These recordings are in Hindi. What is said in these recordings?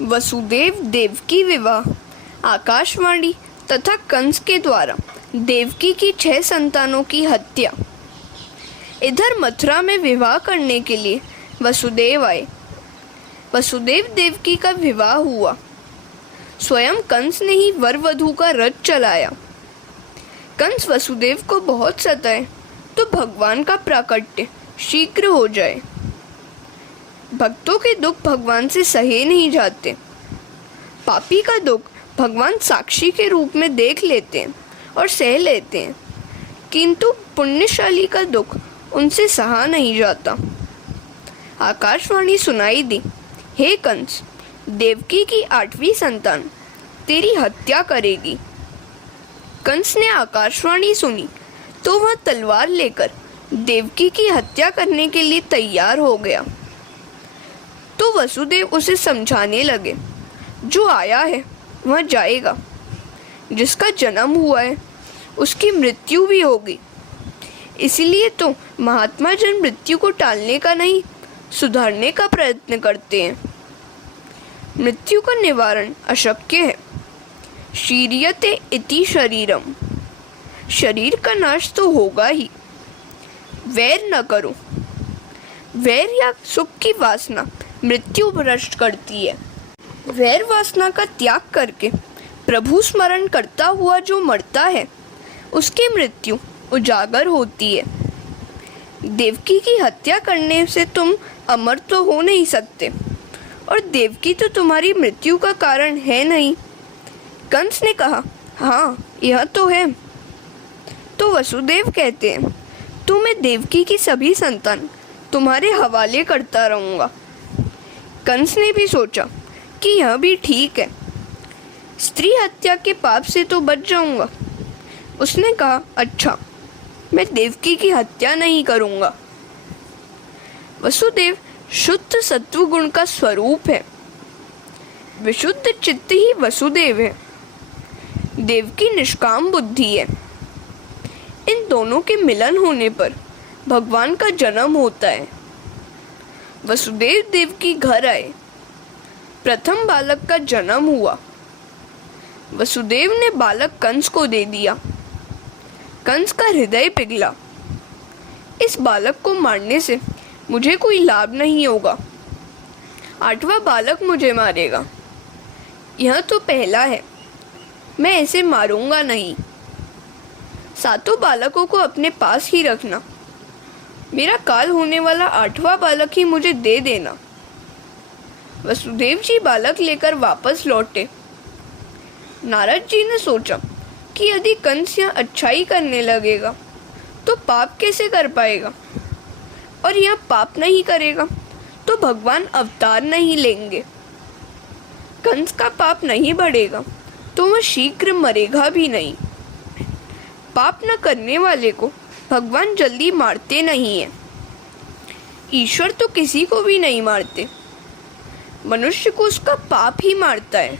वसुदेव देवकी विवाह। आकाशवाणी तथा कंस के द्वारा देवकी की 6 संतानों की हत्या। इधर मथुरा में विवाह करने के लिए वसुदेव आए। वसुदेव देवकी का विवाह हुआ। स्वयं कंस ने ही वर वधू का रथ चलाया। कंस वसुदेव को बहुत सताए तो भगवान का प्राकट्य शीघ्र हो जाए। भक्तों के दुख भगवान से सहे नहीं जाते। पापी का दुख भगवान साक्षी के रूप में देख लेते हैं और सह लेते हैं, किंतु पुण्यशाली का दुख उनसे सहा नहीं जाता। आकाशवाणी सुनाई दी, हे कंस, देवकी की 8वीं संतान तेरी हत्या करेगी। कंस ने आकाशवाणी सुनी तो वह तलवार लेकर देवकी की हत्या करने के लिए तैयार हो गया। तो वसुदेव उसे समझाने लगे, जो आया है वह जाएगा, जिसका जन्म हुआ है उसकी मृत्यु भी होगी। इसलिए तो महात्मा जन मृत्यु को टालने का नहीं, सुधारने का प्रयत्न करते हैं। मृत्यु का निवारण अशक्य है। शीर्यते इति शरीरम, शरीर का नाश तो होगा ही। वैर न करो। वैर या सुख की वासना मृत्यु भ्रष्ट करती है। वैर वासना का त्याग करके प्रभु स्मरण करता हुआ जो मरता है उसकी मृत्यु उजागर होती है। देवकी की हत्या करने से तुम अमर तो हो नहीं सकते, और देवकी तो तुम्हारी मृत्यु का कारण है नहीं। कंस ने कहा, हाँ यह तो है। तो वसुदेव कहते हैं, तो मैं देवकी की सभी संतान तुम्हारे हवाले करता रहूँगा। कंस ने भी सोचा कि यह भी ठीक है, स्त्री हत्या के पाप से तो बच जाऊंगा। उसने कहा, अच्छा, मैं देवकी की हत्या नहीं करूंगा। वसुदेव शुद्ध सत्व गुण का स्वरूप है। विशुद्ध चित्त ही वसुदेव है। देवकी निष्काम बुद्धि है। इन दोनों के मिलन होने पर भगवान का जन्म होता है। वसुदेव देवकी घर आए। प्रथम बालक का जन्म हुआ। वसुदेव ने बालक कंस को दे दिया। कंस का हृदय पिघला। इस बालक को मारने से मुझे कोई लाभ नहीं होगा। 8वां बालक मुझे मारेगा। यह तो पहला है, मैं ऐसे मारूंगा नहीं। 7 बालकों को अपने पास ही रखना। मेरा काल होने वाला 8वां बालक ही मुझे दे देना। वसुदेव जी बालक लेकर वापस लौटे। नारद जी ने सोचा कि यदि कंस यह अच्छाई करने लगेगा तो पाप कैसे कर पाएगा, और यह पाप नहीं करेगा तो भगवान अवतार नहीं लेंगे। कंस का पाप नहीं बढ़ेगा तो वह शीघ्र मरेगा भी नहीं। पाप न करने वाले को भगवान जल्दी मारते नहीं हैं। ईश्वर तो किसी को भी नहीं मारते, मनुष्य को उसका पाप ही मारता है।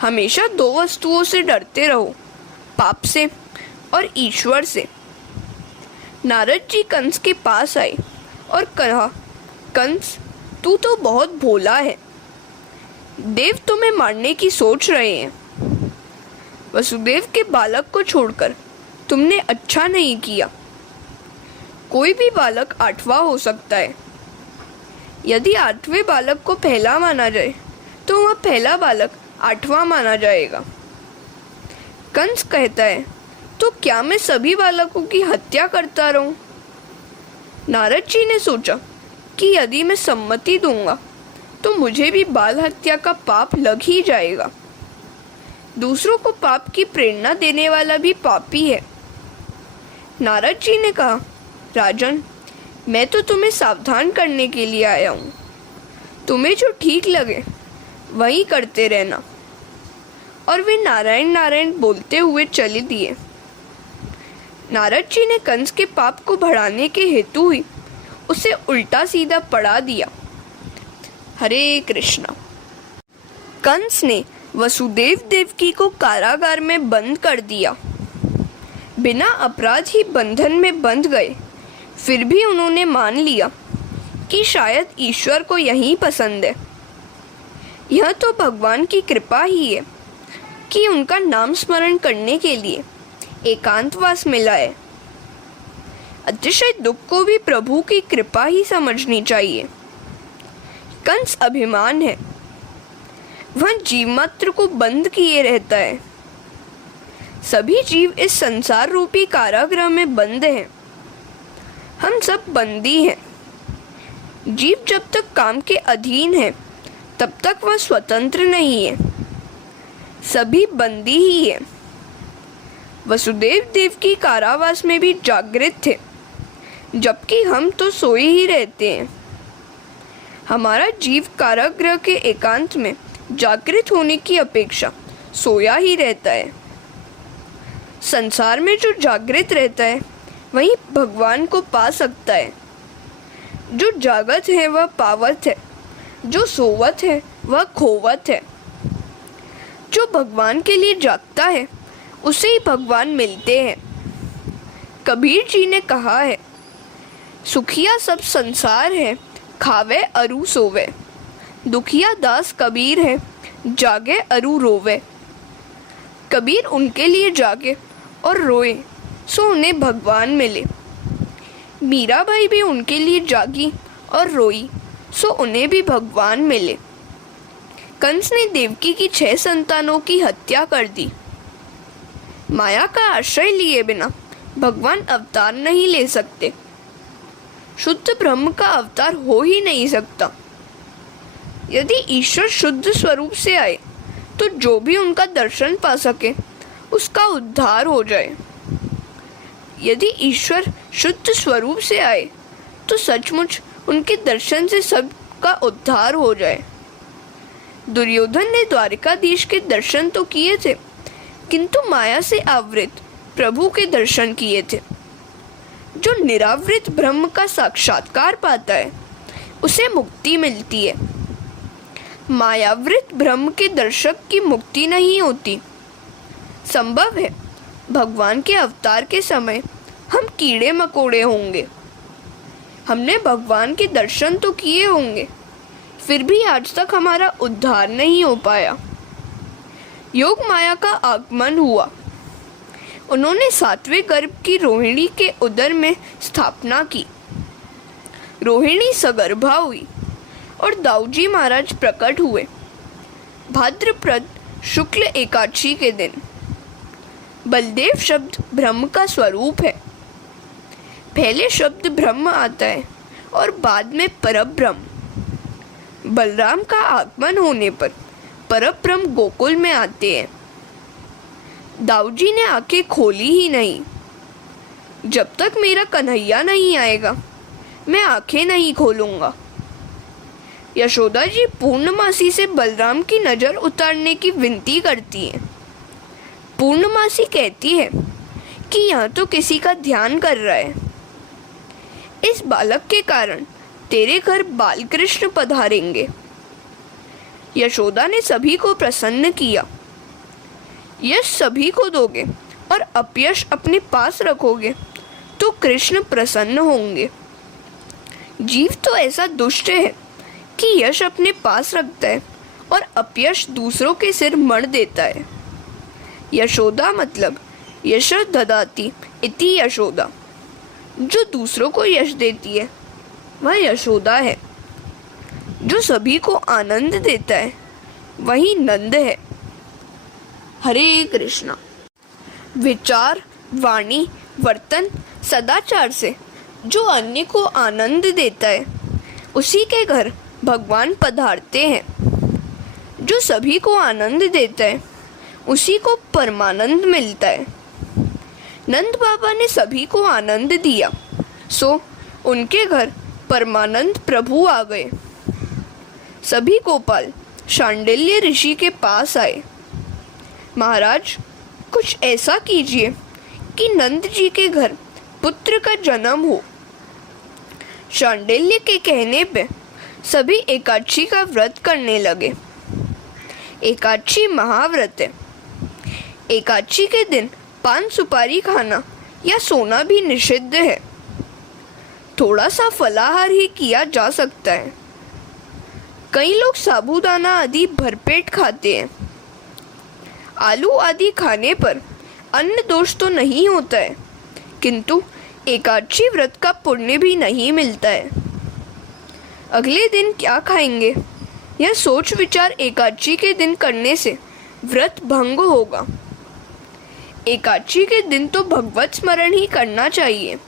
हमेशा 2 वस्तुओं से डरते रहो, पाप से और ईश्वर से। नारद जी कंस के पास आए और कहा, कंस, तू तो बहुत भोला है। देव तुम्हें मारने की सोच रहे हैं। वसुदेव के बालक को छोड़कर तुमने अच्छा नहीं किया। कोई भी बालक 8वां हो सकता है। यदि 8वें बालक को पहला माना जाए तो वह पहला बालक 8वां माना जाएगा। कंस कहता है, तो क्या मैं सभी बालकों की हत्या करता रहूं? नारद जी ने सोचा कि यदि मैं सम्मति दूंगा तो मुझे भी बाल हत्या का पाप लग ही जाएगा। दूसरों को पाप की प्रेरणा देने वाला भी पापी है। नारद जी ने कहा, राजन, मैं तो तुम्हें सावधान करने के लिए आया हूँ। तुम्हें जो ठीक लगे वही करते रहना। और वे नारायण नारायण बोलते हुए चले दिए। नारद जी ने कंस के पाप को बढ़ाने के हेतु ही उसे उल्टा सीधा पड़ा दिया। हरे कृष्णा। कंस ने वसुदेव देवकी को कारागार में बंद कर दिया। बिना अपराध ही बंधन में बंध गए। फिर भी उन्होंने मान लिया कि शायद ईश्वर को यही पसंद है। यह तो भगवान की कृपा ही है कि उनका नाम स्मरण करने के लिए एकांतवास मिला है। अतिशय दुख को भी प्रभु की कृपा ही समझनी चाहिए। कंस अभिमान है, वह जीव मात्र को बंद किए रहता है। सभी जीव इस संसार रूपी कारागृह में बंद हैं। हम सब बंदी हैं। जीव जब तक काम के अधीन है तब तक वह स्वतंत्र नहीं है। सभी बंदी ही है। वसुदेव देव की कारावास में भी जागृत थे, जबकि हम तो सोए ही रहते हैं। हमारा जीव कारागृह के एकांत में जागृत होने की अपेक्षा सोया ही रहता है। संसार में जो जागृत रहता है वही भगवान को पा सकता है। जो जागत है वह पावत है, जो सोवत है वह खोवत है। जो भगवान के लिए जागता है उसे ही भगवान मिलते हैं। कबीर जी ने कहा है, सुखिया सब संसार है, खावे अरु सोवे। दुखिया दास कबीर है, जागे अरु रोवे। कबीर उनके लिए जागे और रोए सो उन्हें भगवान मिले। मीराबाई भी उनके लिए जागी और रोई सो उन्हें भी भगवान मिले। कंस ने देवकी की 6 संतानों की हत्या कर दी। माया का आश्रय लिए बिना भगवान अवतार नहीं ले सकते। शुद्ध ब्रह्म का अवतार हो ही नहीं सकता। यदि ईश्वर शुद्ध स्वरूप से आए तो जो भी उनका दर्शन पा सके उसका उद्धार हो जाए। यदि ईश्वर शुद्ध स्वरूप से आए तो सचमुच उनके दर्शन से सबका उद्धार हो जाए। दुर्योधन ने द्वारिकाधीश के दर्शन तो किए थे, किंतु माया से आवृत प्रभु के दर्शन किए थे। जो निरावृत ब्रह्म का साक्षात्कार पाता है उसे मुक्ति मिलती है। मायावृत ब्रह्म के दर्शक की मुक्ति नहीं होती। संभव है भगवान के अवतार के समय हम कीड़े मकोड़े होंगे। हमने भगवान के दर्शन तो किए होंगे, फिर भी आज तक हमारा उद्धार नहीं हो पाया। योग माया का आगमन हुआ। उन्होंने 7वें गर्भ की रोहिणी के उदर में स्थापना की। रोहिणी सगर्भा हुई और दाऊजी महाराज प्रकट हुए भाद्रपद शुक्ल एकादशी के दिन। बलदेव शब्द ब्रह्म का स्वरूप है। पहले शब्द ब्रह्म आता है और बाद में परब्रह्म। बलराम का आगमन होने पर परब्रह्म गोकुल में आते हैं। दाऊजी ने आंखें खोली ही नहीं। जब तक मेरा कन्हैया नहीं आएगा मैं आंखें नहीं खोलूंगा। यशोदा जी पूर्णमासी से बलराम की नज़र उतारने की विनती करती हैं। पूर्णमासी कहती है कि यह तो किसी का ध्यान कर रहा है। इस बालक के कारण तेरे घर बालकृष्ण पधारेंगे। यशोदा ने सभी को प्रसन्न किया। यश सभी को दोगे और अपयश अपने पास रखोगे तो कृष्ण प्रसन्न होंगे। जीव तो ऐसा दुष्ट है कि यश अपने पास रखता है और अपयश दूसरों के सिर मढ़ देता है। यशोदा मतलब यश ददाती इति यशोदा। जो दूसरों को यश देती है वह यशोदा है। जो सभी को आनंद देता है वही नंद है। हरे कृष्णा। विचार, वाणी, वर्तन, सदाचार से जो अन्य को आनंद देता है उसी के घर भगवान पधारते हैं। जो सभी को आनंद देता है उसी को परमानंद मिलता है। नंद बाबा ने सभी को आनंद दिया, सो उनके घर परमानंद प्रभु आ गए। सभी गोपाल शांडिल्य ऋषि के पास आए। महाराज, कुछ ऐसा कीजिए कि नंद जी के घर पुत्र का जन्म हो। शांडिल्य के कहने पे सभी एकादशी का व्रत करने लगे। एकादशी महाव्रत है। एकादशी के दिन पान सुपारी खाना या सोना भी निषिद्ध है। थोड़ा सा फलाहार ही किया जा सकता है। कई लोग साबूदाना आदि भरपेट खाते हैं। आलू आदि खाने पर अन्न दोष तो नहीं होता है, किंतु एकादशी व्रत का पुण्य भी नहीं मिलता है। अगले दिन क्या खाएंगे, यह सोच विचार एकादशी के दिन करने से व्रत भंग होगा। एकादशी के दिन तो भगवत स्मरण ही करना चाहिए।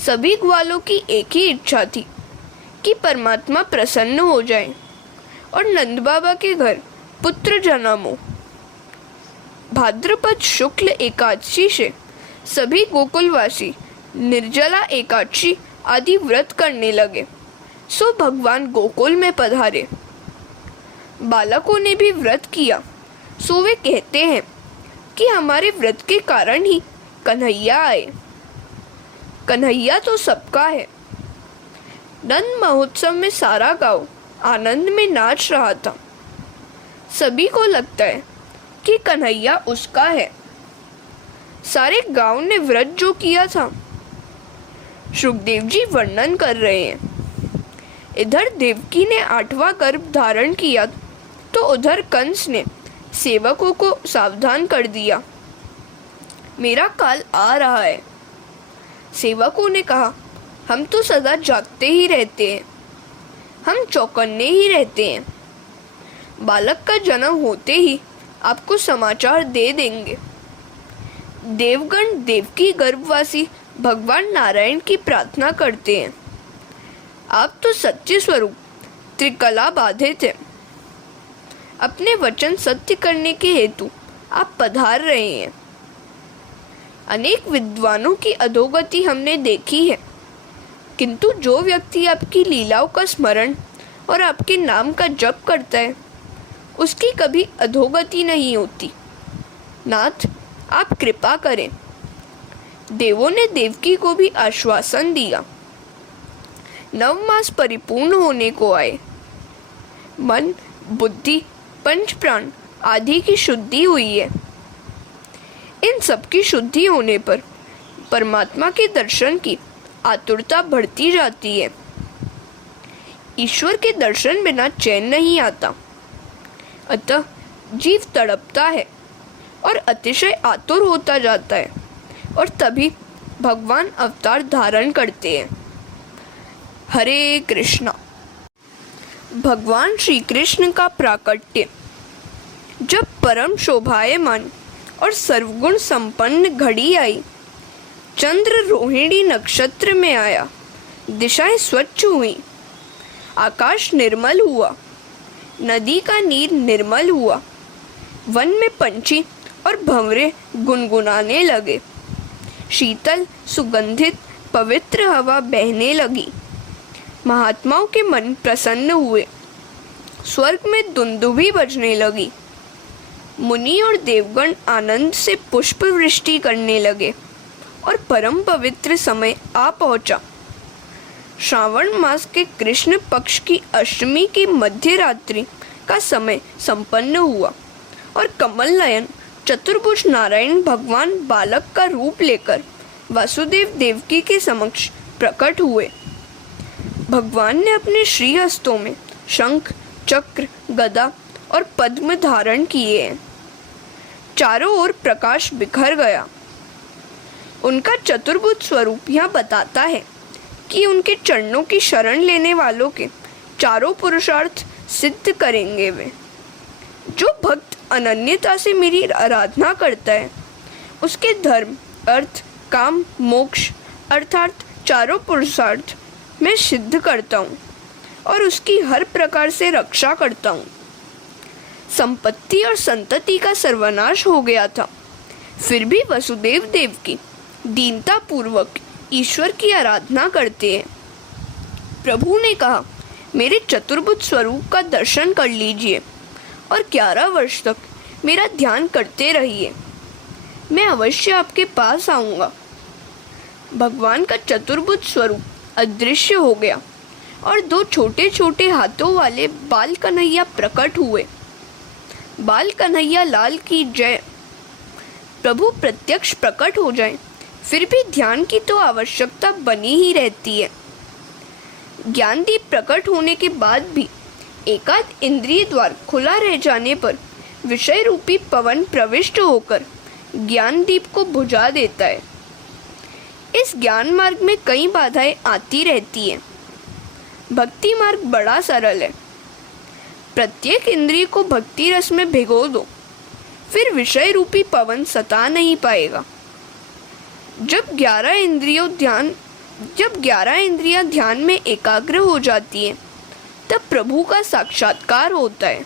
सभी ग्वालों की एक ही इच्छा थी कि परमात्मा प्रसन्न हो जाए और नंद बाबा के घर पुत्र जन्म हो। भाद्रपद शुक्ल एकादशी से सभी गोकुलवासी निर्जला एकादशी आदि व्रत करने लगे। सो भगवान गोकुल में पधारे। बालकों ने भी व्रत किया। सो वे कहते हैं कि हमारे व्रत के कारण ही कन्हैया आए। कन्हैया तो सबका है। नंद महोत्सव में सारा गांव आनंद में नाच रहा था। सभी को लगता है कि कन्हैया उसका है। सारे गांव ने व्रत जो किया था, सुखदेव जी वर्णन कर रहे हैं। इधर देवकी ने 8वां गर्भ धारण किया तो उधर कंस ने सेवकों को सावधान कर दिया, मेरा काल आ रहा है। सेवकों ने कहा, हम तो सदा जागते ही रहते हैं, हम चौकन्ने ही रहते हैं। बालक का जन्म होते ही आपको समाचार दे देंगे। देवगण देवकी गर्भवासी भगवान नारायण की प्रार्थना करते हैं। आप तो सच्चे स्वरूप त्रिकला बाधित है। अपने वचन सत्य करने के हेतु आप पधार रहे हैं। अनेक विद्वानों की अधोगति हमने देखी है, किंतु जो व्यक्ति आपकी लीलाओं का स्मरण और आपके नाम का जप करता है, उसकी कभी अधोगति नहीं होती। नाथ, आप कृपा करें। देवों ने देवकी को भी आश्वासन दिया। 9 मास परिपूर्ण होने को आए। मन, बुद्धि, पंच प्राण आदि की शुद्धि हुई है। इन सब की शुद्धि होने पर परमात्मा के दर्शन की आतुरता बढ़ती जाती है। ईश्वर के दर्शन बिना चैन नहीं आता। अतः जीव तड़पता है और अतिशय आतुर होता जाता है, और तभी भगवान अवतार धारण करते हैं। हरे कृष्णा। भगवान श्री कृष्ण का प्राकट्य जब परम शोभायमान और सर्वगुण संपन्न घड़ी आई, चंद्र रोहिणी नक्षत्र में आया, दिशाएं स्वच्छ हुई, आकाश निर्मल हुआ, नदी का नीर निर्मल हुआ, वन में पंछी और भंवरे गुनगुनाने लगे, शीतल सुगंधित पवित्र हवा बहने लगी, महात्माओं के मन प्रसन्न हुए, स्वर्ग में दुंदुभी बजने लगी, मुनि और देवगण आनंद से पुष्प वृष्टि करने लगे और परम पवित्र समय आ पहुंचा। श्रावण मास के कृष्ण पक्ष की अष्टमी की मध्य रात्रि का समय संपन्न हुआ और कमल नयन चतुर्भुज नारायण भगवान बालक का रूप लेकर वासुदेव देवकी के समक्ष प्रकट हुए। भगवान ने अपने श्रीहस्तों में शंख, चक्र, गदा और पद्म धारण किए हैं। चारों ओर प्रकाश बिखर गया। उनका चतुर्भुज स्वरूप यह बताता है कि उनके चरणों की शरण लेने वालों के चारों पुरुषार्थ सिद्ध करेंगे वे। जो भक्त अनन्यता से मेरी आराधना करता है, उसके धर्म, अर्थ, काम, मोक्ष अर्थात चारों पुरुषार्थ मैं सिद्ध करता हूँ और उसकी हर प्रकार से रक्षा करता हूँ। संपत्ति और संतति का सर्वनाश हो गया था, फिर भी वसुदेव देवकी दीनता पूर्वक ईश्वर की आराधना करते हैं। प्रभु ने कहा, मेरे चतुर्भुज स्वरूप का दर्शन कर लीजिए और 11 वर्ष तक मेरा ध्यान करते रहिए, मैं अवश्य आपके पास आऊँगा। भगवान का चतुर्भुज स्वरूप अदृश्य हो गया और 2 छोटे छोटे हाथों वाले बाल कन्हैया प्रकट हुए। बाल कन्हैया लाल की जय। प्रभु प्रत्यक्ष प्रकट हो जाए, फिर भी ध्यान की तो आवश्यकता बनी ही रहती है। ज्ञान दीप प्रकट होने के बाद भी एकाध इंद्रिय द्वार खुला रह जाने पर विषय रूपी पवन प्रविष्ट होकर ज्ञान दीप को बुझा देता है। इस ज्ञान मार्ग में कई बाधाएं आती रहती हैं। भक्ति मार्ग बड़ा सरल है। प्रत्येक इंद्रिय को भक्ति रस में भिगो दो, फिर विषय रूपी पवन सता नहीं पाएगा। जब 11 इंद्रियां ध्यान में एकाग्र हो जाती हैं, तब प्रभु का साक्षात्कार होता है।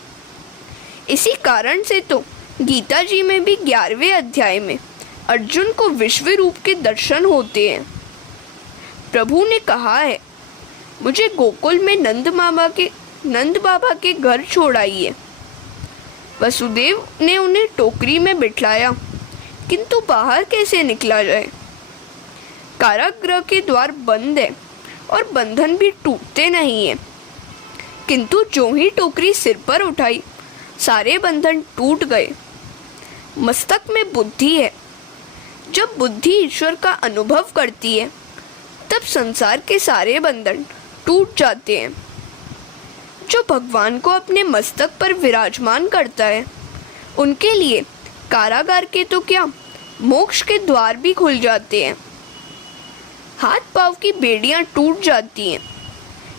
इसी कारण से तो गीता जी में भी 11वें अध्याय में अर्जुन को विश्व रूप के दर्शन होते हैं। प्रभु ने कहा है, मुझे गोकुल में नंद बाबा के घर छोड़ाइए। वसुदेव ने उन्हें टोकरी में बिठाया, किंतु बाहर कैसे निकला जाए? कारागृह के द्वार बंद है और बंधन भी टूटते नहीं है। किंतु जो ही टोकरी सिर पर उठाई, सारे बंधन टूट गए। मस्तक में बुद्धि है। जब बुद्धि ईश्वर का अनुभव करती है, तब संसार के सारे बंधन टूट जाते हैं। जो भगवान को अपने मस्तक पर विराजमान करता है, उनके लिए कारागार के तो क्या, मोक्ष के द्वार भी खुल जाते हैं। हाथ पांव की बेड़ियां टूट जाती हैं।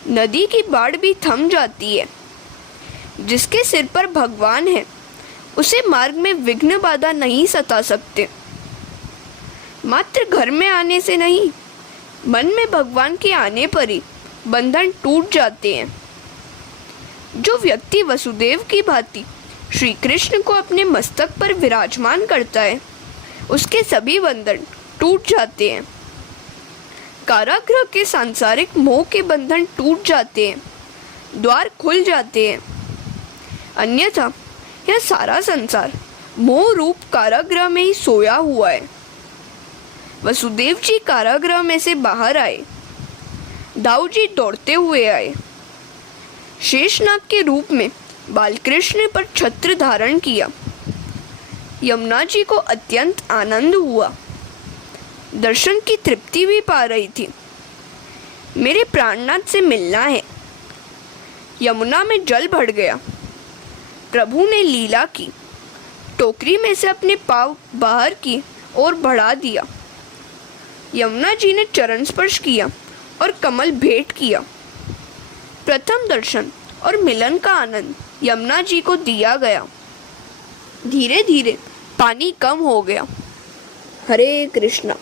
नदी की बाढ़ भी थम जाती है। जिसके सिर पर भगवान है, उसे मार्ग में विघ्न बाधा नहीं सता सकते। मात्र घर में आने से नहीं, मन में भगवान के आने पर ही बंधन टूट जाते हैं। जो व्यक्ति वसुदेव की भांति श्री कृष्ण को अपने मस्तक पर विराजमान करता है, उसके सभी बंधन टूट जाते हैं। कारागृह के सांसारिक मोह के बंधन टूट जाते हैं, द्वार खुल जाते हैं। अन्यथा यह सारा संसार मोह रूप कारागृह में ही सोया हुआ है। वसुदेव जी कारागृह में से बाहर आए। दाऊ जी दौड़ते हुए आए। शेषनाग के रूप में बालकृष्ण पर छत्र धारण किया। यमुना जी को अत्यंत आनंद हुआ। दर्शन की तृप्ति भी पा रही थी। मेरे प्राणनाथ से मिलना है। यमुना में जल भर गया। प्रभु ने लीला की। टोकरी में से अपने पाँव बाहर की ओर बढ़ा दिया। यमुना जी ने चरण स्पर्श किया और कमल भेंट किया। प्रथम दर्शन और मिलन का आनंद यमुना जी को दिया गया। धीरे धीरे पानी कम हो गया। हरे कृष्णा।